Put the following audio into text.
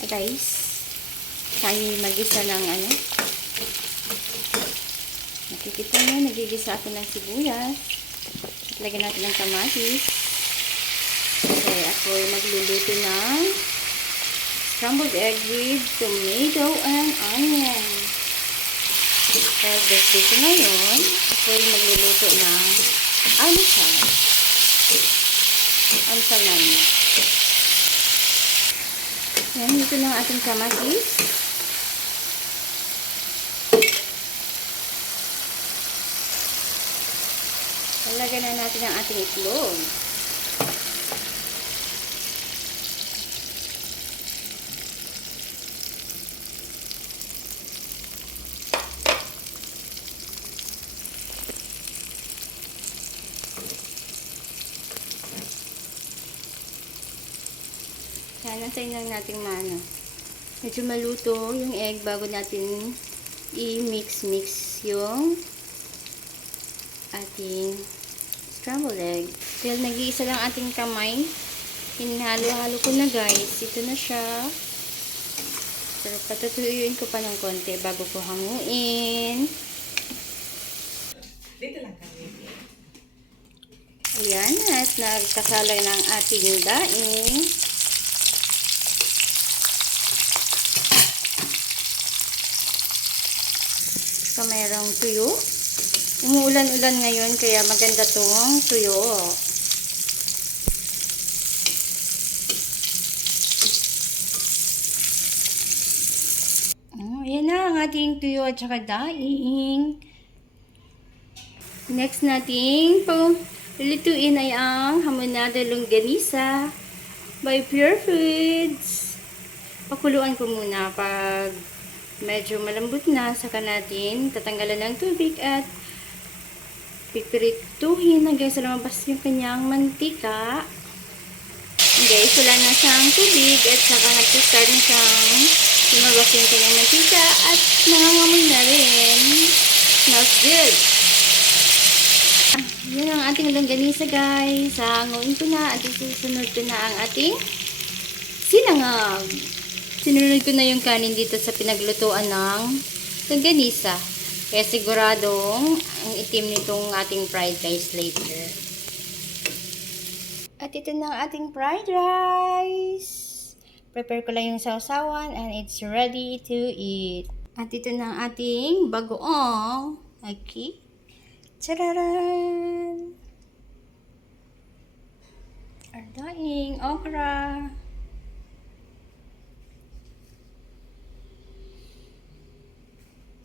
Guys, tayo magisa ng ano. Nakikita nyo, nagigisa ako ng sibuyas. At lagyan natin ng kamatis. Kasi ako magluluto ng scrambled egg with tomato and onion. Kaya birthday ko ngayon, ako ay magluluto ng almusal. Almusal namin. Yan, dito ang ating kamatis. Talagyan na natin ang ating itlog. Yan, nasayin lang natin maano. Medyo maluto yung egg bago natin i-mix-mix yung ating scrambled egg. Dahil nag-iisa lang ating kamay, hinalo-halo ko na guys. Ito na siya. Pero patutuyuin ko pa ng konti bago ko hanguin. Dito lang kami. Ayan, at nagkasalay ng ating daing. Saka mayroong tuyo. Umuulan-ulan ngayon, kaya maganda tong tuyo. Oh, ayan na ang ating tuyo at saka daing. Next nating po lulutuin ay ang hamonada longganisa by Pure Foods. Pakuluan ko muna pag medyo malambot na, saka natin tatanggalan ng tubig at pipirituhin hanggang sa lumabas yung kanyang mantika. Guys, wala na siyang tubig at saka nag-start na siyang lumabas yung kanyang mantika at nangangamoy na rin. Smells good. Yan ang ating longganisa guys. Hanguin ko na at isusunod ko na ang ating sinangag. Sinunod ko na yung kanin dito sa pinaglutuan ng longganisa. Kaya siguradong ang itim nitong ating fried rice later. At ito na ang ating fried rice. Prepare ko lang yung sausawan and it's ready to eat. At ito na ang ating bagoong. Okay. Tararan! Our daing okra.